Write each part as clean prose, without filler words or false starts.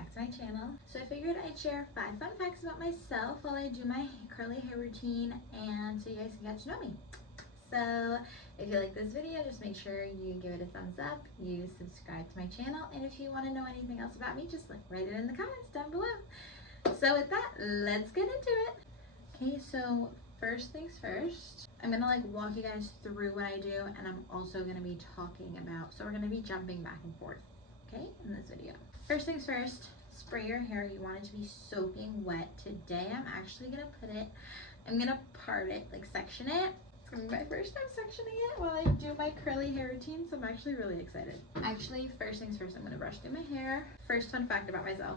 back to my channel. So I figured I'd share 5 fun facts about myself while I do my curly hair routine, and so you guys can get to know me. So if you like this video, just make sure you give it a thumbs up, you subscribe to my channel, and if you want to know anything else about me, just write it in the comments down below. So with that, let's get into it. Okay, so first things first, I'm gonna walk you guys through what I do, and I'm also gonna be talking about, so we're gonna be jumping back and forth, okay, in this video. First things first, spray your hair. You want it to be soaking wet. Today I'm actually I'm gonna part it, section it. It's gonna be my first time sectioning it while I do my curly hair routine, so I'm actually really excited. Actually, first things first, I'm gonna brush through my hair. First fun fact about myself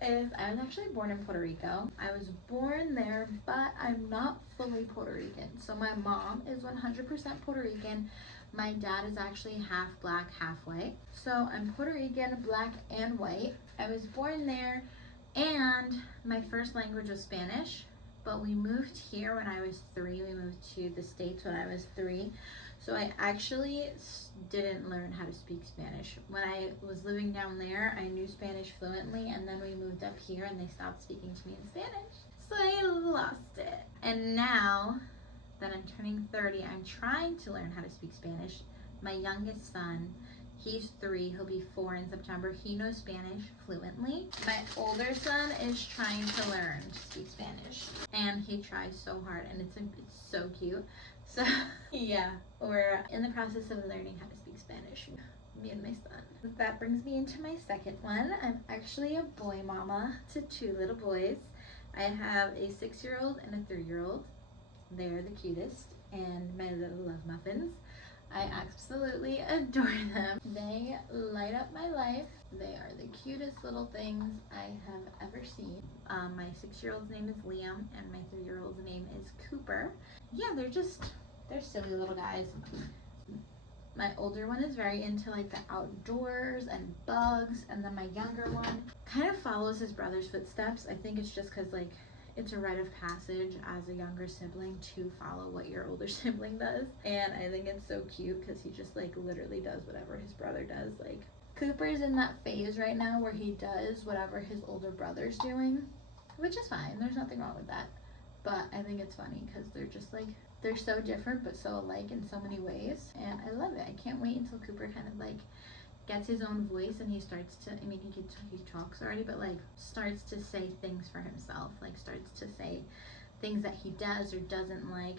is I was actually born in Puerto Rico. I was born there, but I'm not fully Puerto Rican. So my mom is 100% Puerto Rican. My dad is actually half black, half white. So I'm Puerto Rican, black and white. I was born there, and my first language was Spanish, but we moved here when I was 3. We moved to the States when I was 3. So I actually didn't learn how to speak Spanish. When I was living down there, I knew Spanish fluently, and then we moved up here and they stopped speaking to me in Spanish. So I lost it. And now that I'm turning 30, I'm trying to learn how to speak Spanish. My youngest son, he's 3, he'll be 4 in September. He knows Spanish fluently. My older son is trying to learn to speak Spanish, and he tries so hard, and it's so cute. So yeah, we're in the process of learning how to speak Spanish, me and my son. That brings me into my second one. I'm actually a boy mama to 2 little boys. I have a 6-year-old and a 3-year-old. They're the cutest and my little love muffins. I absolutely adore them. They light up my life. They are the cutest little things I have ever seen. My 6-year-old's name is Liam and my 3-year-old's name is Cooper. Yeah, they're silly little guys. My older one is very into the outdoors and bugs, and then my younger one kind of follows his brother's footsteps. I think it's just because it's a rite of passage as a younger sibling to follow what your older sibling does, and I think it's so cute because he just literally does whatever his brother does. Cooper's in that phase right now where he does whatever his older brother's doing, which is fine. There's nothing wrong with that, but I think it's funny because they're just they're so different but so alike in so many ways, and I love it. I can't wait until Cooper kind of gets his own voice and he starts to, I mean, he talks already, but starts to say things for himself, starts to say things that he does or doesn't like.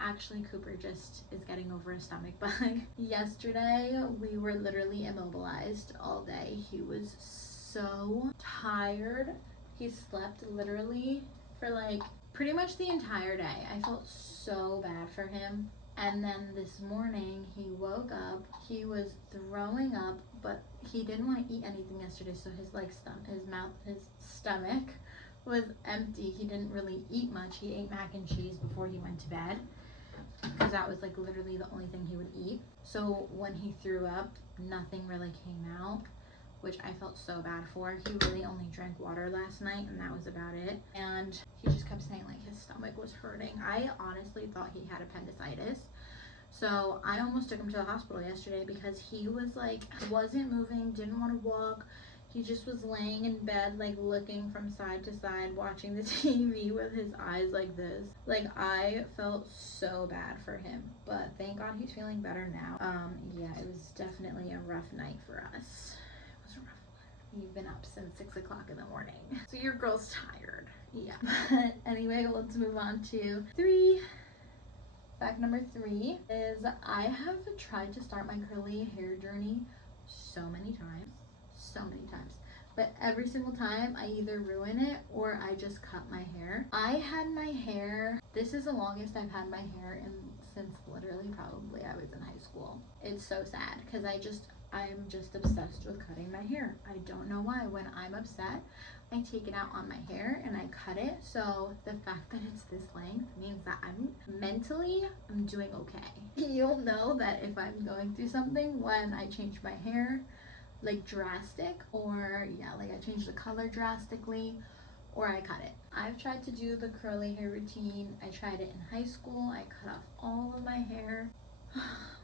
Actually, Cooper just is getting over a stomach bug. Yesterday, we were literally immobilized all day. He was so tired. He slept literally for pretty much the entire day. I felt so bad for him. And then this morning he woke up, he was throwing up, but he didn't want to eat anything yesterday, so his stomach was empty. He didn't really eat much. He ate mac and cheese before he went to bed because that was literally the only thing he would eat. So when he threw up, nothing really came out, which I felt so bad for. He really only drank water last night, and that was about it. And he just kept saying his stomach was hurting. I honestly thought he had appendicitis. So I almost took him to the hospital yesterday because he was wasn't moving, didn't want to walk. He just was laying in bed, looking from side to side, watching the TV with his eyes like this. I felt so bad for him, but thank God he's feeling better now. Yeah, it was definitely a rough night for us. You've been up since 6 o'clock in the morning, so your girl's tired. Yeah. But anyway, let's move on to 3. Fact number 3 is I have tried to start my curly hair journey so many times, but every single time I either ruin it or I just cut my hair. I had my hair, this is the longest I've had my hair since literally probably I was in high school. It's so sad because I'm just obsessed with cutting my hair. I don't know why. When I'm upset, I take it out on my hair and I cut it. So the fact that it's this length means that I'm doing okay. You'll know that if I'm going through something when I change my hair drastic, or I change the color drastically, or I cut it. I've tried to do the curly hair routine. I tried it in high school. I cut off all of my hair.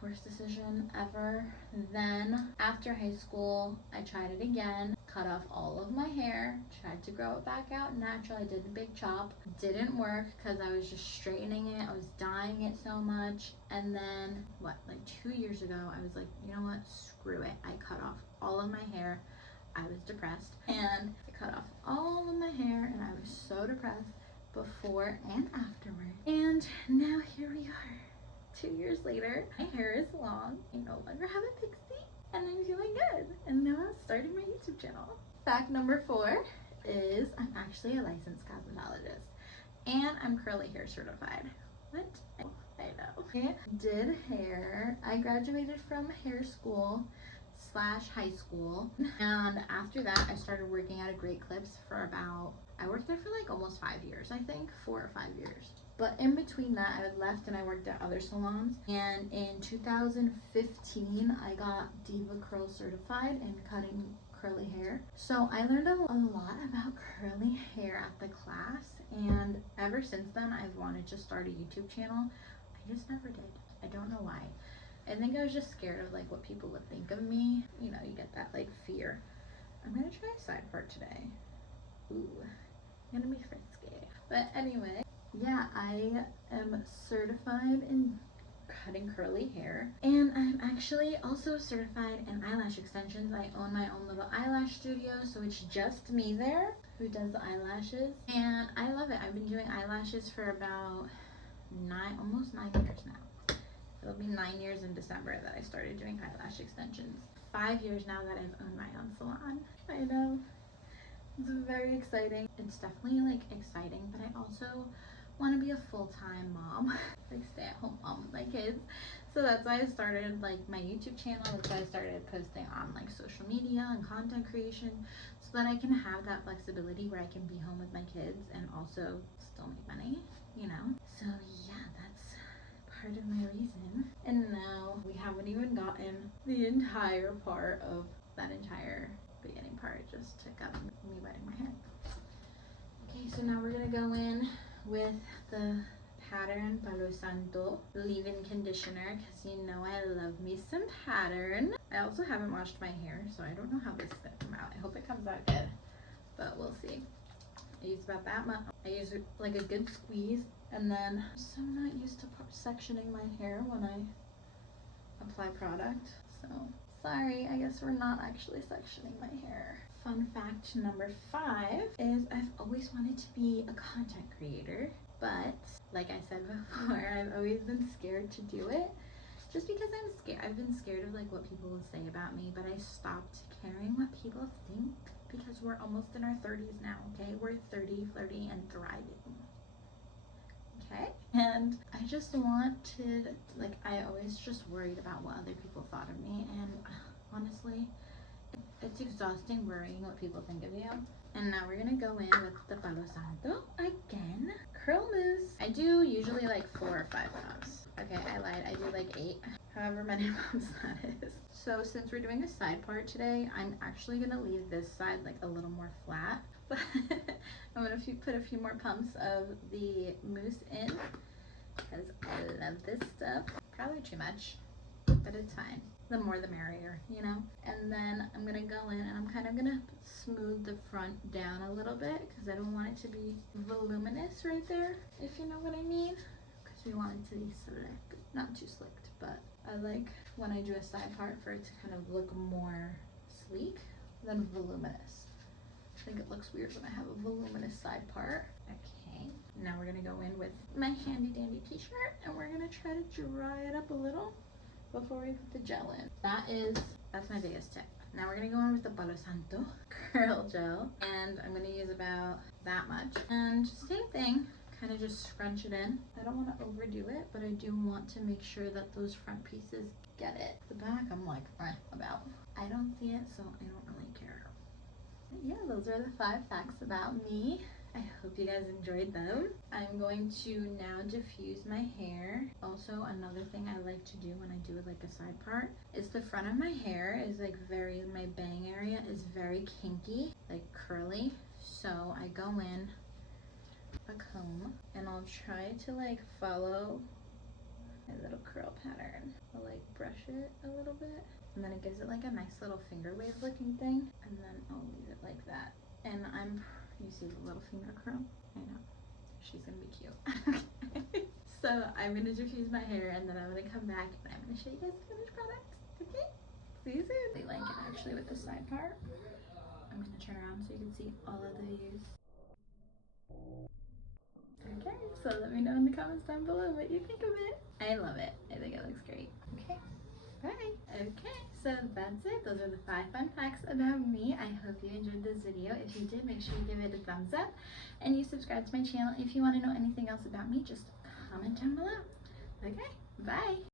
Worst decision ever. Then after high school, I tried it again, cut off all of my hair, tried to grow it back out natural. I did a big chop, didn't work because I was just straightening it, I was dyeing it so much. And then what, like 2 years ago, I was like, you know what, screw it. I cut off all of my hair. I was depressed and I cut off all of my hair and I was so depressed before and afterward. And now here we are, 2 years later. My hair is long, I no longer have a pixie, and I'm feeling good. And now I'm starting my YouTube channel. Fact number 4 is I'm actually a licensed cosmetologist and I'm curly hair certified. What? I know. I did hair. I graduated from hair school / high school, and after that I started working at a Great Clips for about, I worked there for like almost 5 years, I think 4 or 5 years. But in between that, I left and I worked at other salons. And in 2015, I got Diva Curl certified in cutting curly hair. So I learned a lot about curly hair at the class. And ever since then, I've wanted to start a YouTube channel. I just never did. I don't know why. I think I was just scared of like what people would think of me. You know, you get that like fear. I'm gonna try a side part today. Ooh, I'm gonna be frisky. But anyway. Yeah, I am certified in cutting curly hair, and I'm actually also certified in eyelash extensions. I own my own little eyelash studio, so it's just me there who does the eyelashes, and I love it. I've been doing eyelashes for about almost 9 years now. It'll be 9 years in December that I started doing eyelash extensions. 5 years now that I've owned my own salon. I know. It's very exciting. It's definitely like exciting, but I also want to be a full-time mom, like stay-at-home mom with my kids. So that's why I started like my YouTube channel. That's why I started posting on like social media and content creation, so that I can have that flexibility where I can be home with my kids and also still make money, you know. So yeah, that's part of my reason. And now we haven't even gotten the entire part of that entire beginning part. It just took up me wetting my hair. Okay, so now we're gonna go in with the Pattern Palo Santo leave-in conditioner, because you know I love me some Pattern. I also haven't washed my hair, so I don't know how this is gonna come out. I hope it comes out good, but we'll see. I use about that much. I use like a good squeeze, and then I'm so not used to sectioning my hair when I apply product, so sorry, I guess we're not actually sectioning my hair. Fun fact number 5 is I've always wanted to be a content creator, but like I said before, I've always been scared to do it just because I'm scared. I've been scared of like what people will say about me, but I stopped caring what people think because we're almost in our 30s now, okay? We're 30, flirty, and thriving. Okay? And I just wanted, like, I always just worried about what other people thought of me, and honestly, it's exhausting worrying what people think of you. And now we're gonna go in with the Palo Santo again. Curl mousse. I do usually like 4 or 5 pumps. Okay, I lied. I do like 8. However many pumps that is. So since we're doing a side part today, I'm actually gonna leave this side like a little more flat. But I'm gonna put a few more pumps of the mousse in because I love this stuff. Probably too much, but it's fine. The more the merrier, you know? And then I'm gonna go in and I'm kind of gonna smooth the front down a little bit because I don't want it to be voluminous right there, if you know what I mean. Because we want it to be slick, not too slicked, but I like when I do a side part for it to kind of look more sleek than voluminous. I think it looks weird when I have a voluminous side part. Okay, now we're gonna go in with my handy dandy t-shirt and we're gonna try to dry it up a little before we put the gel in. That's my biggest tip. Now we're gonna go in with the Palo Santo curl gel, and I'm gonna use about that much. And same thing, kind of just scrunch it in. I don't want to overdo it, but I do want to make sure that those front pieces get it. The back, I'm like, about. I don't see it, so I don't really care. But yeah, those are the 5 facts about me. I hope you guys enjoyed them. I'm going to now diffuse my hair. Also, another thing I like to do when I do like a side part is the front of my hair is like my bang area is very kinky, like curly. So I go in a comb and I'll try to like follow my little curl pattern. I'll like brush it a little bit, and then it gives it like a nice little finger wave looking thing, and then I'll leave it like that. And you see the little finger curl? I know, she's gonna be cute. Okay. So I'm gonna diffuse my hair, and then I'm gonna come back and I'm gonna show you guys the finished product. Okay? See you soon. I like it actually with the side part. I'm gonna turn around so you can see all of the views. Okay, so let me know in the comments down below what you think of it. I love it. I think it looks great. Okay, bye. Okay, so that's it. Those are the 5 fun facts about me. I hope you enjoyed this video. If you did, make sure you give it a thumbs up and you subscribe to my channel. If you want to know anything else about me, just comment down below. Okay, bye.